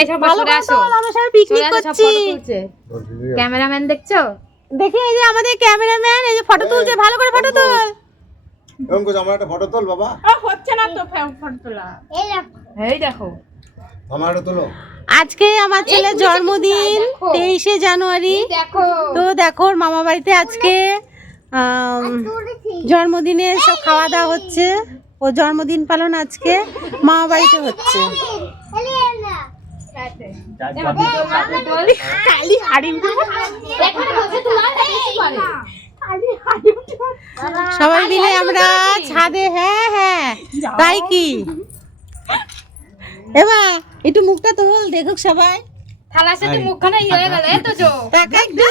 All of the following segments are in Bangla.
এসব আসো। পিকনিক করছি ক্যামেরাম্যান দেখছ? দেখি এই যে আমাদের ক্যামেরাম্যান এই যে ফটো তুলছে ভালো করে ফটো তুল। এরকম করছে আমার একটা ফটো তোল বাবা। হচ্ছে না তো ফটো তোলা। এই দেখো। আমার তোলো। আজকে আমার ছেলের জন্মদিন। তেইশে জানুয়ারি। তো দেখো ওর মামা বাড়িতে আজকে জন্মদিনে সব খাওয়া দাওয়া হচ্ছে। ও জন্মদিন পালন আজকে মামা বাড়িতে হচ্ছে। সবাই মিলে আমরা ছাদে হ্যাঁ হ্যাঁ। তাই কি? এবার একটু মুখটা তোল দেখুক সবাই। থালার সাথে মুখখানে ইয়ে হয়ে গেল তো জো। একটু।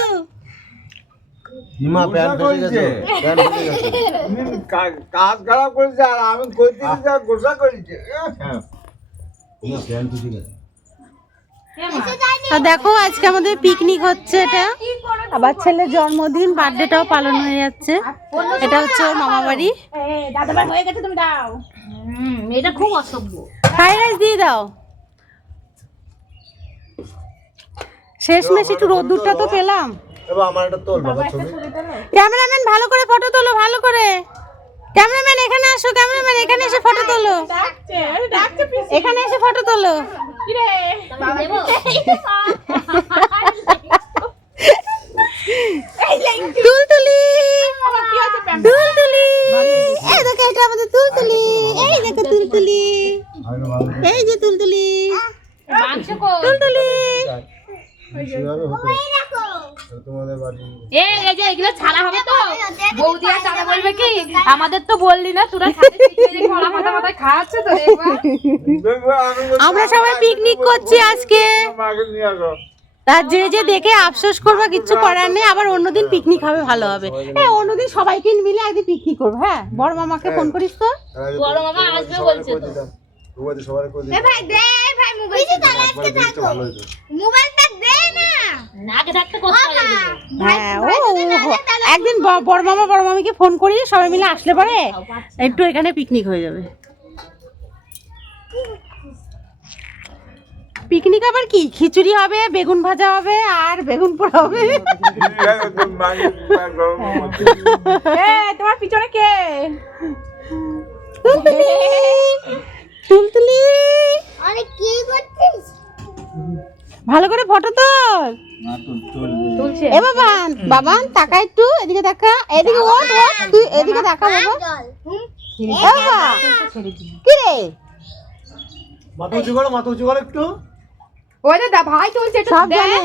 হিমা প্যান ফেসে গেছে প্যান ফেসে গেছে। কাজ খারাপ করেছে আর আমি করতে যা গোসা করেছে। হ্যাঁ। হিমা প্যান ফেসে গেছে। তো দেখো আজকে আমাদের পিকনিক হচ্ছে এটা। আবার ছেলের জন্মদিন বার্থডেটাও পালন হয়ে যাচ্ছে। এটা হচ্ছে ওর মামা বাড়ি। দাদা হয়ে গেছে তুমি দাও এটা খুব অসভ্য ফ্রাইড রাইস দিয়ে দাও। শেষ শেষমেশ একটু রোদ্দুরটা তো পেলাম। এবার আমার একটা তোল বাবা ছবি ক্যামেরাম্যান ভালো করে ফটো তোলো ভালো করে ক্যামেরাম্যান এখানে আসো ক্যামেরাম্যান এখানে এসে ফটো তোলো এখানে এসে ফটো তোলো কি রে তুলতুলি কি আছে তুলতুলি এই দেখো এটা আমাদের তুলতুলি এই দেখো তুলতুলি ভালো ভালো এই যে তুলতুলি তুলতুলি তোমাদের বাড়ি এই এই যে এগুলো ছাড়া হবে তো বৌদি আর দাদা বলবে কি আমাদের তো বললি না তোরা মাথা তো আমরা সবাই পিকনিক করছি আজকে তার যে যে দেখে আফসোস করবা কিচ্ছু করার নেই আবার অন্যদিন পিকনিক হবে ভালো হবে হ্যাঁ অন্যদিন সবাইকে মিলে একদিন পিকনিক করব হ্যাঁ বড় মামাকে ফোন করিস তো বড় মামা আসবে বলছে তো। ভাই দে ভাই মোবাইল মোবাইলটা দে না হ্যাঁ একদিন বড় মামা বড় মামিকে ফোন করি সবাই মিলে আসলে পরে একটু এখানে পিকনিক হয়ে যাবে। পিকনিক আবার কি? খিচুড়ি হবে বেগুন ভাজা হবে আর বেগুন পোড়া হবে। তোমার পিছনে কে? তুলতুলি। তুলতুলি। আরে কি করছিস? ভালো করে ফটো তোল। তুলছে। এ বাবান বাবান তাকা একটু এদিকে দেখা। এদিকে ওঠ ওঠ তুই এদিকে দেখা বাবা। এ বাবা। কি রে? মাথা উঁচু করো মাথা উঁচু করো একটু। ওই দা ভাই তুলছে একটু সব জানে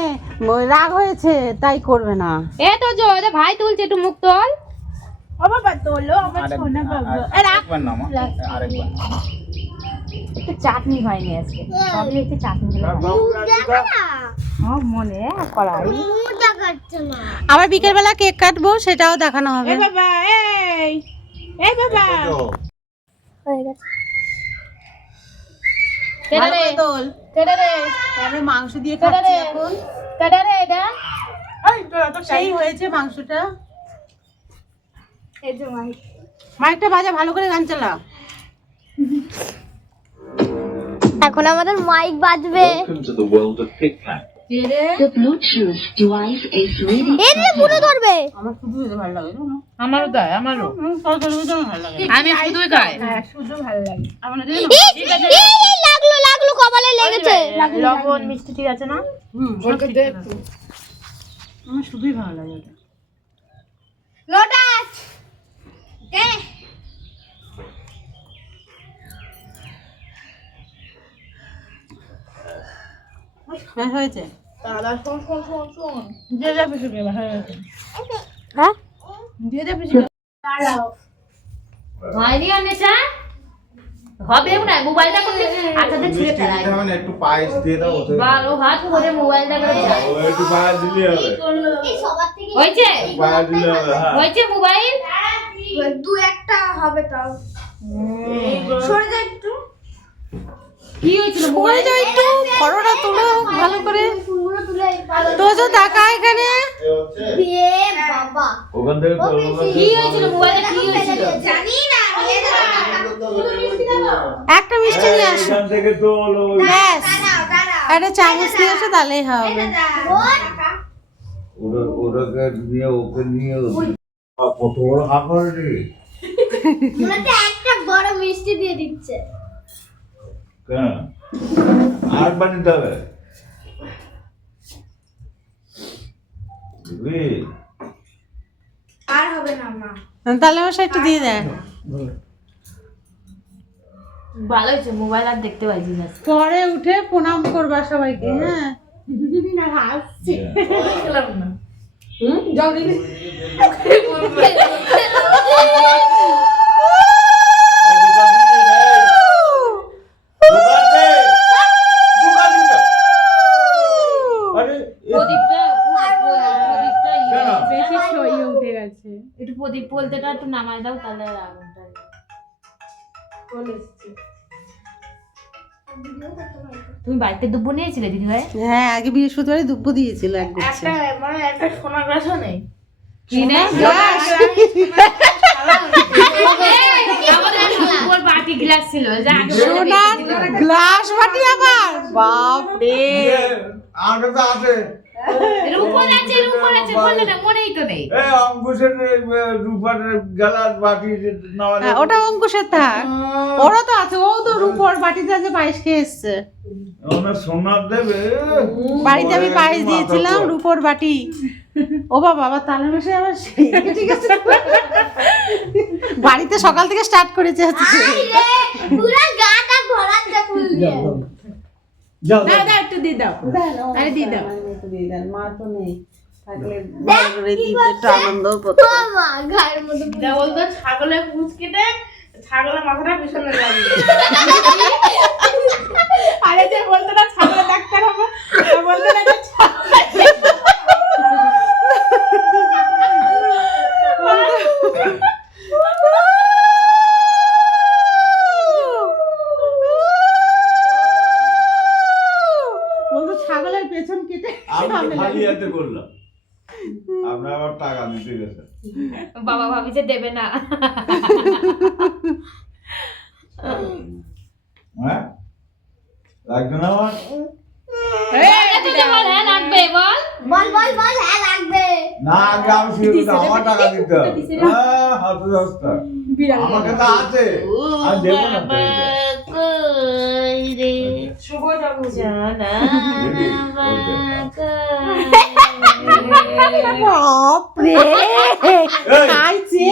রাগ হয়েছে তাই করবে না। এ তো জো ওই ভাই তুলছে একটু মুখ তোল। ও বাবা তোলো আমার সোনা বাবা। একটু চাটনি হয়নি আজকে। সবই একটু চাটনি মনে আবার বিকেল বেলা কেক কাটবো সেটাও দেখানো হবে। বাবা এই এই বাবা। হয়ে গেছে। মাংস দিয়ে খাচ্ছি এখন। রে এটা। সেই হয়েছে মাংসটা। মাইকটা বাজা ভালো করে গান চালা। এখন আমাদের মাইক বাজবে। পুরো ধরবে? আমারও তাই আমারও। আমি শুধুই খাই। হ্যাঁ শুধু ভালো লাগে। লাগল লাগল কপালে লেগেছে। লবণ মিষ্টি ঠিক আছে না? হুম, সব ঠিক আছে। আমার শুধুই ভালো লাগে এটা। হ্যাঁ হয়েছে। দাদা শোন শোন শোন শোন। দিয়ে যাবে শুকে হয়ে গেছে। হ্যাঁ? হয়নি হবে না মোবাইলটা আচ্ছা ছিঁড়ে ফেলাই। দিতে না একটু পায়েস দিয়ে দাও ওতে। বারো হাত করে মোবাইলটা করে ফেলাই। একটু বাইরে দিলে হবে। এই সবার থেকে হয়েছে? বাইরে দিলে হবে হ্যাঁ। হয়েছে মোবাইল? দু একটা হবে তাও। সরে যা একটু। কি হয়েছিল পড়ে যাও একটু ফটোটা তোলো ভালো করে পুরো তুলে ভালো তো যে টাকা এখানে এ হচ্ছে দিয়ে বাবা ওখান থেকে কি হয়েছিল মোবাইলে কি হয়েছিল জানি না একটা মিষ্টি নিয়ে আসো ব্যাস একটা চামচ নিয়ে আসো তাহলেই হবে ওরা নিয়ে ওকে নিয়ে কত বড় একটা বড় মিষ্টি দিয়ে দিচ্ছে কেন? আর বানিতে হবে। আর হবে না মা। তাহলে আমার একটু দিয়ে দেন ভালো হয়েছে মোবাইল আর দেখতে পাইছি না। পরে উঠে প্রণাম করবা সবাইকে হ্যাঁ। এই দোকান দিয়ে নে। দোকান দে। দোকান দিয়ে দে। আরে এ- প্রদীপটা প্রদীপটা কেন? বেশি সইয়ে উঠে গেছে একটু প্রদীপ বলতেটা একটু নামায় দাও তাহলে আর আগুনটা তুমি বাড়িতে দুব্বো নিয়েছিলে দিদি ভাই? হ্যাঁ আগে বৃহস্পতিবারে দুব্ব দিয়েছিল এক গুচ্ছ। মানে একটা গ্লাসও নেই। কি না আমাদের বাটি গ্লাস ছিল সোনার বাটি আবার? বাপ রে আগে তো আছে। রূপর আছে রূপর আছে বললে না মনেই তো নেই। এই অঙ্কুশের রূপার গেলার বাটি হ্যাঁ, ওটা অঙ্কুশের থাক ওরও তো আছে ও তো রূপর বাটিতে আছে পায়েস খেয়ে এসছে। বাড়িতে আমি পায়েস দিয়েছিলাম রূপর বাটি। ও বাবা আবার তালের মেশে আবার ঠিক আছে? বাড়িতে সকাল থেকে স্টার্ট করেছে। হচ্ছে পুরো গাটা ভরাচ্ছে ফুল দিয়ে। যাও। দাও দাও একটু দিয়ে দাও। আরে দিয়ে দাও। মা তো নেই। ছাগলের মাথাটা পিছনে লাগিয়ে আরে যে বলতো না ছাগলের ডাক্তার হবে বলতো না যে ছাগলের বলতো ছাগলের পেছন কেটে আমি খালি হাতে করলাম। আপনার আবার টাকা দিতে গেছে বাবা ভাবি যে দেবে না। হ্যাঁ? লাগবে না আমার? হ্যাঁ হ্যাঁ লাগবে। না আগে আমি শুরু করতে আমার টাকা দিতে হবে। হ্যাঁ আমাকে তো আছে। আমি দেবো না যে। শুভ জন্মদিন দিদি, ওকে। বাপ রে এই, খাইছে।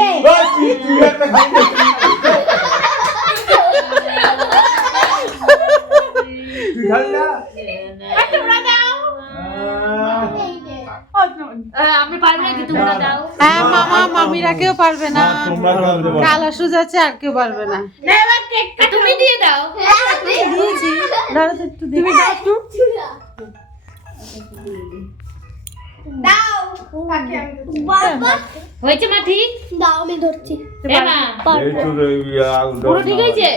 তুই খাই না? আহ, আহ, আমি পারব না কি তোমরা দাও হ্যাঁ মামা মামিরা কেউ পারবে না। কালো সুজ আছে আর কেউ পারবে না। তুমি দিয়ে দাও। দিয়েছি। ধরো একটু দিবি দাও কাকে আমি ধরছি। বল বল হয়েছে মা ঠিক দাও আমি ধরছি। এ মা। এই তো রে, আগুন পুরো ঠিক হয়েছে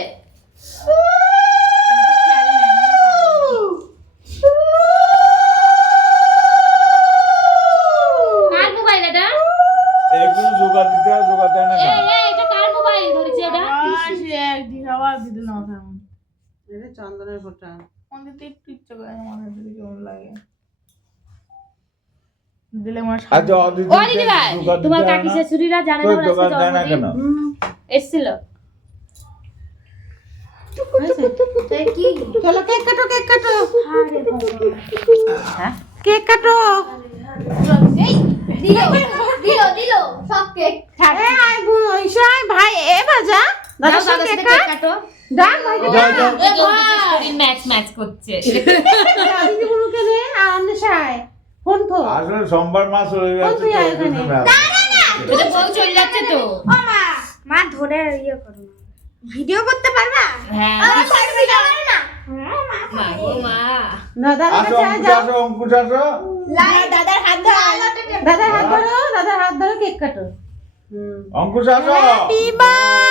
কার মোবাইল এটা এইগুলো জোগাড় দিতে হয়, জোগাড় দেয় না এই কেন? এই এটা কার মোবাইল ধরেছে এটা আবার দিদি না ওঠা চন্দনের ফোটা আমাদের তো একটু ইচ্ছে করে দিকে কেমন লাগে। দিলে আমার আচ্ছা, ও দিদি ভাই তোমার কাকি শাশুড়িরা জানে না ওর আজকে দোকান দেয় না কেন? এসেছিল। কেক কাটো কেক কাটো। কেক কাটো। এই দিল দিল দিল সব কেক। এ আই বুই শাই ভাই এ বাজা। দাদা কাট। ম্যাচ ম্যাচ করছে। ফোন তো আসলে সোমবার মাস তো? না। এটা বউ চলে যাচ্ছে তো। ও মা মা ধরে ইয়ে করো। ভিডিও করতে পারবা? হ্যাঁ। ভিডিও না? মা গো মা দাদার আসো কাছে যাও। আসো অঙ্কুশ আসো। দাদার হাত ধরো। দাদার হাত ধরো দাদার হাত ধরো কেক কাটো। অঙ্কুশ আসো। Happy birthday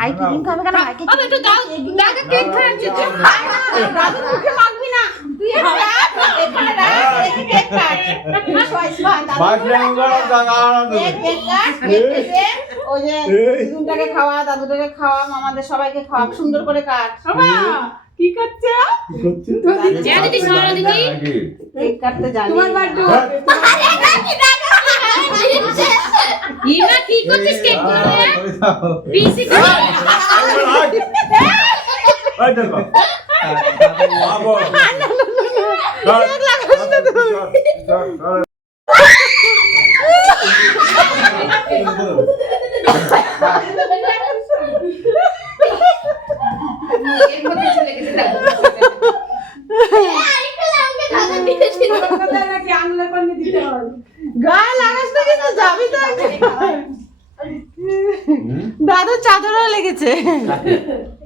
খাওয়াবে ভাই কিরিম খাবে কেন ভাইকে ও একটু দাও দাদা কেক খাওয়াচ্ছে তো দাদুর মুখে মাখবি না। তুই দাদু ওই যে দিদুনটাকে খাওয়া দাদুটাকে খাওয়া মামাদের সবাইকে খাওয়া সুন্দর করে কাট। কি করছ দিদি দিদি তোমার বার্থডে ইমা কি করছিস কেকগুলো পিসি এই দেখো বাবা এর মধ্যে চলে গেছে দাদু নাকি আঙুলে করে দিতে হবে গায়ে লাগাস না কিন্তু যাবি তো দাদুর চাদরও লেগেছে